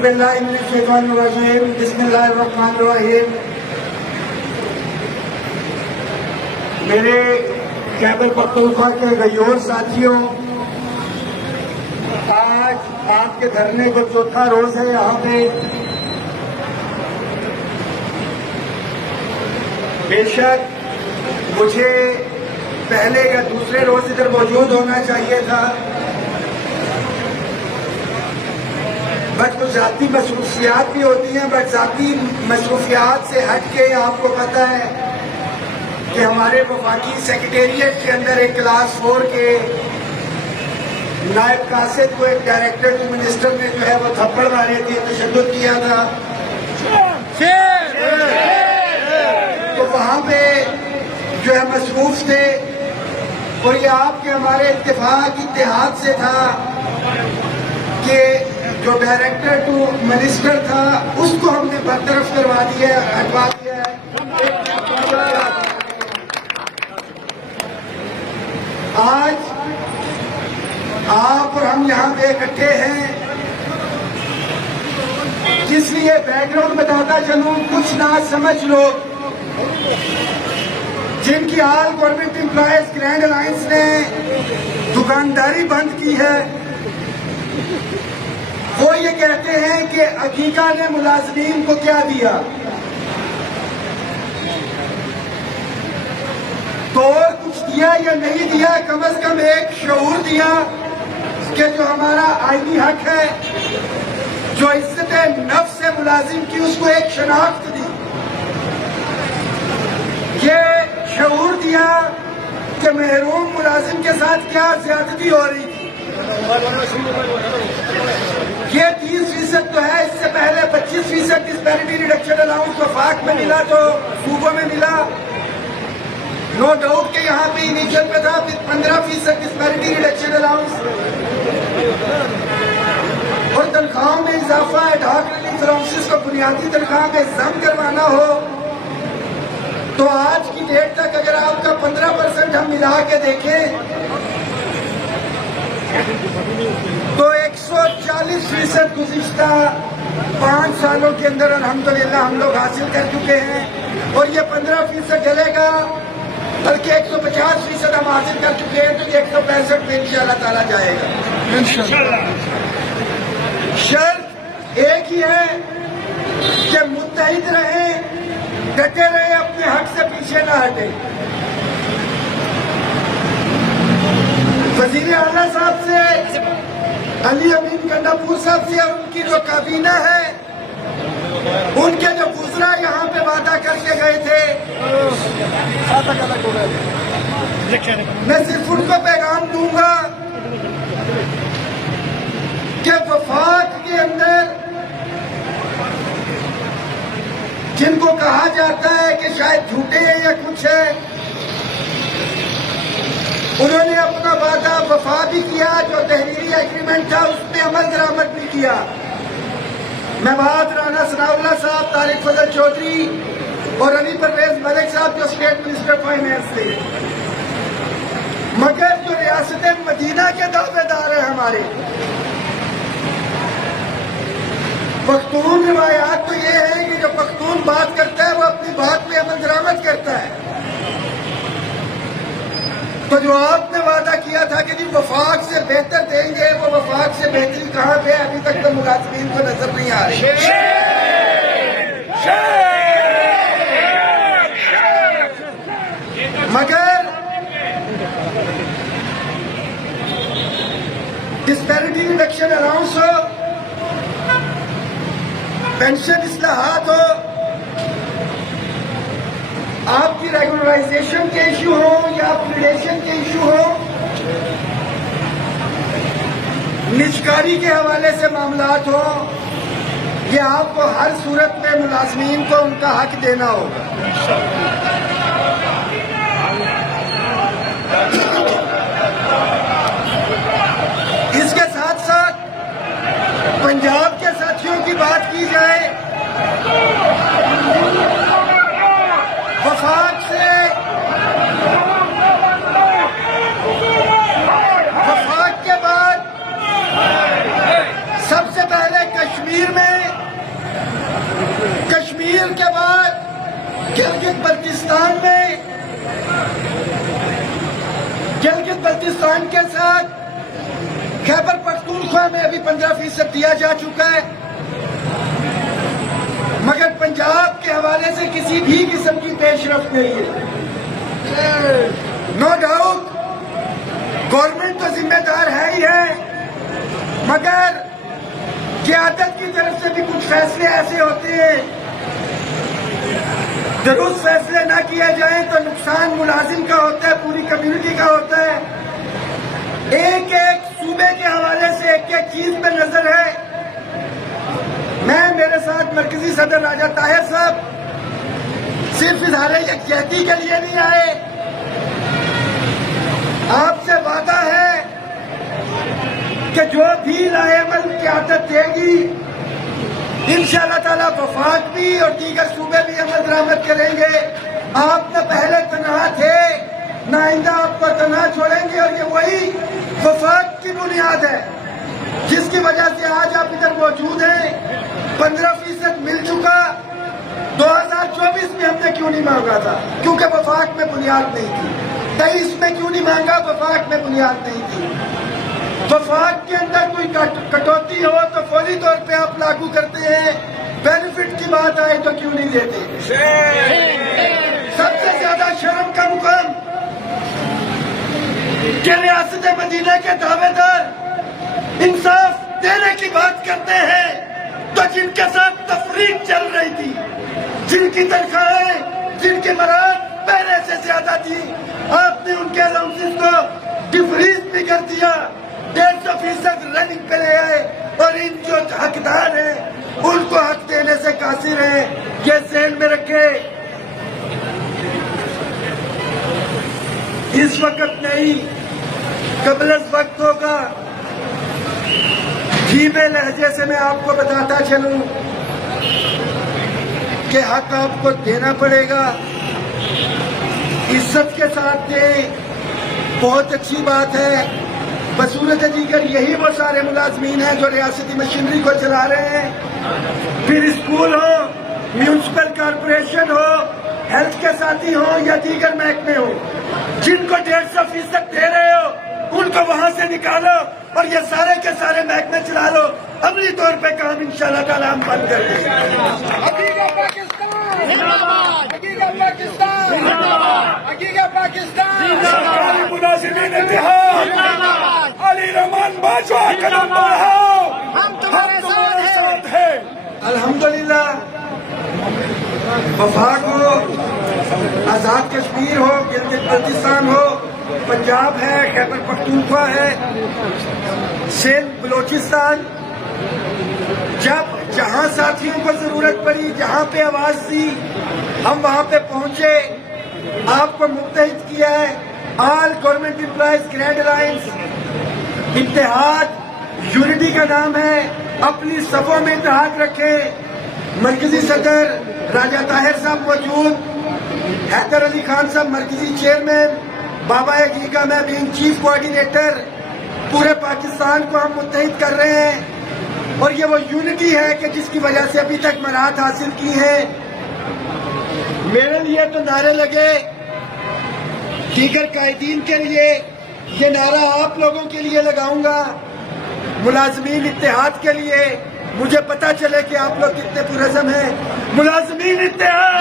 औज़ुबिल्लाहिमिनश्शैतानिर्रजीम बिस्मिल्लाहिर्रहमानिर्रहीम। मेरे खैबर पख्तूनख्वा के गयोर साथियों, आज आपके धरने को चौथा रोज है। यहाँ पे बेशक मुझे पहले या दूसरे रोज इधर मौजूद होना चाहिए था, बट कुछ जाती मसरूफियात भी होती हैं। बट जाती मसरूफियात से हट के आपको पता है कि हमारे वफाकी सेक्रेटेरिएट के अंदर एक क्लास 4 के नायब कासिद को एक डायरेक्टर टू मिनिस्टर ने जो है वो थप्पड़ मारे थे, तशद्दुद किया था। तो वहां पे जो है मसरूफ थे, और ये आपके हमारे इत्तेहाद से था कि जो डायरेक्टर टू मिनिस्टर था उसको हमने बरतरफ करवा दिया, हटवा दिया है। आज आप और हम यहाँ पे इकट्ठे हैं, इसलिए बैकग्राउंड बताता चलूं। कुछ ना समझ लोग जिनकी all government employees grand alliance ने दुकानदारी बंद की है, वो ये कहते हैं कि हकीका ने मुलाजमीन को क्या दिया। तो कुछ दिया या नहीं दिया, कम से कम एक शऊर दिया कि जो हमारा आईनी हक है, जो इज्जत नफ्स है मुलाजिम की, उसको एक शनाख्त दी। ये शऊर दिया कि महरूम मुलाजिम के साथ क्या ज्यादती हो रही थी। ये 30% तो है, इससे पहले 25% डिस्पैरिटी रिडक्शन अलाउंस वफाक में मिला, तो सूबों में मिला। नो डाउट के यहाँ पे इनिशियल पे था 15% डिस्पैरिटी रिडक्शन अलाउंस, और तनख्वाहों में इजाफा, एडहॉक रिलीफ अलाउंसेस को बुनियादी तनख्वाह में जम करवाना हो, तो आज की डेट तक अगर आपका 15% हम मिला के देखें तो 140% गुज़िश्ता 5 सालों के अंदर अल्हम्दुलिल्लाह हम लोग हासिल कर चुके हैं। और ये 15% चलेगा, बल्कि 150% हम हासिल कर चुके हैं, तो 165 पे इंशाअल्लाह ताला जाएगा इंशाअल्लाह। शर्त एक ही है कि मुत्तहिद रहें, डटे रहे, अपने हक से पीछे ना हटे। वज़ीर आला साहब से, अली अमीन गंडापुर साहब से और उनकी जो काबीना है, उनके जो गुजरा यहाँ पे वादा करके गए थे, मैं सिर्फ उनको पैगाम दूंगा कि वफाक के अंदर जिनको कहा जाता है कि शायद झूठे हैं या कुछ है, उन्होंने अपना वादा वफा भी किया। जो तहरीरी एग्रीमेंट था उसमें अमल दरामद भी किया। मैं बात राना सनाउल्लाह साहब, तारिक फजल चौधरी और अली परवेज मलिक साहब जो स्टेट मिनिस्टर फाइनेंस थे, मगर जो रियासत मदीना के दावेदार हैं हमारे पख्तून रिवायात, तो ये है कि जो पख्तून बात करता है वो अपनी बात में अमल दरामद करता है। तो जो आपने वादा किया था कि जी वफाक से बेहतर देंगे, वो वफाक से बेहतरी कहाँ पे, अभी तक तो मुलाजमीन को नजर नहीं आ रही। मगर डिस्पैरिटी रिडक्शन अलाउंस हो, पेंशन इस्लाहात हो, आपकी रेगुलराइजेशन के इश्यू हो या अपग्रेडेशन के इश्यू हो, निजकारी के हवाले से मामलात हो, ये आपको हर सूरत में मुलाजमीन को उनका हक देना होगा। इसके साथ साथ पंजाब के साथियों की बात की जाए, वफाक के बाद सबसे पहले कश्मीर कश्मीर में, कश्मीर के बाद गिलगित बल्तिस्तान में, गिलगित बल्तिस्तान के साथ खैबर पख्तूनख्वा में अभी 15% दिया जा चुका है, मगर पंजाब के हवाले से किसी भी किस्म की पेशरफ्त नहीं है। नो डाउट गवर्नमेंट तो जिम्मेदार है ही है, मगर क़यादत की तरफ से भी कुछ फैसले ऐसे होते हैं, दुरुस्त फैसले ना किए जाएं तो नुकसान मुलाजिम का होता है, पूरी कम्युनिटी का होता है। एक एक सूबे के हवाले से एक एक चीज पे नजर है। मैं, मेरे साथ मरकजी सदर राजा ताहिर साहब सिर्फ इजहार यकजहती के लिए नहीं आए, आपसे वादा है कि जो भी लाएमल क़यादत देगी इंशाअल्लाह ताला वफाक भी और दीगर सूबे भी अमल दरामद करेंगे। आप न पहले तनहा थे, न आइंदा आपको तनहा छोड़ेंगे, और ये वही वफाक की बुनियाद है जिसकी वजह से आज आप इधर मौजूद हैं। 15% मिल चुका। 2024 में हमने क्यों नहीं मांगा था? क्योंकि वफाक में बुनियाद नहीं थी। 23 में क्यों नहीं मांगा? वफाक में बुनियाद नहीं थी। वफाक के अंदर कोई कटौती हो तो फौरी तौर पे आप लागू करते हैं, बेनिफिट की बात आए तो क्यों नहीं देते? सबसे ज्यादा शर्म का मुकाम कि रियासत मदीना के दावेदार इंसाफ देने की बात करते हैं तो जिनके साथ तफरीक चल रही थी, जिनकी तनख्वाहें, जिनकी मराद पहले से ज्यादा थी, आपने उनके अलाउंसेस को डिफ्रीज भी कर दिया, 150% रनिंग पे ले आए, और इन जो हकदार हैं उनको हक देने से कासिर है। ये ज़हन में रखे, इस वक्त नहीं कबल वक्त होगा। धीमे लहजे से मैं आपको बताता चलूं कि हक आपको देना पड़ेगा, इज्जत के साथ दें, बहुत अच्छी बात है। बसूरत दीगर यही वो सारे मुलाजमीन हैं जो रियासती मशीनरी को चला रहे हैं, फिर स्कूल हो, म्यूनिसिपल कॉरपोरेशन हो, हेल्थ के साथी हो या दीगर महकमे हो, जिनको 150% दे रहे हो उनको वहां से निकालो और ये सारे के सारे महकमे चला लो। अमली तौर पे काम इंशाअल्लाह ताला हम बंद कर देंगे। हकीका पाकिस्तान जिंदाबाद, हकीका पाकिस्तान जिंदाबाद, हकीका पाकिस्तान सरकारी मुलाजिमीन इत्तेहाद जिंदाबाद, अली रहमान बाजवा कदम बढ़ाओ, हम तुम्हारे साथ हैं। अल्हम्दुलिल्लाह, वफाक हो, आजाद कश्मीर हो, गिलगित बल्तिस्तान हो, पंजाब है, खैबर पख्तूनख्वा है, सिंध, बलोचिस्तान, जब जहां साथियों को जरूरत पड़ी, जहां पे आवाज दी, हम वहां पे पहुंचे, आपको मुत्तहिद किया है। All government employees grand alliance इत्तेहाद यूनिटी का नाम है, अपनी सफों में इत्तेहाद रखें। मरकजी सदर राजा ताहिर साहब मौजूद, हैदर अली खान साहब मरकजी चेयरमैन, बाबा हकीका मैं बीइंग चीफ कोऑर्डिनेटर, पूरे पाकिस्तान को हम मुत्तहिद कर रहे हैं, और ये वो यूनिटी है कि जिसकी वजह से अभी तक मराहत हासिल की है। मेरे लिए तो नारे लगे, दीगर कायदीन के लिए, ये नारा आप लोगों के लिए लगाऊंगा, मुलाजमीन इत्तेहाद के लिए। मुझे पता चले कि आप लोग कितने पुरज़म हैं। मुलाजमीन इत्तेहाद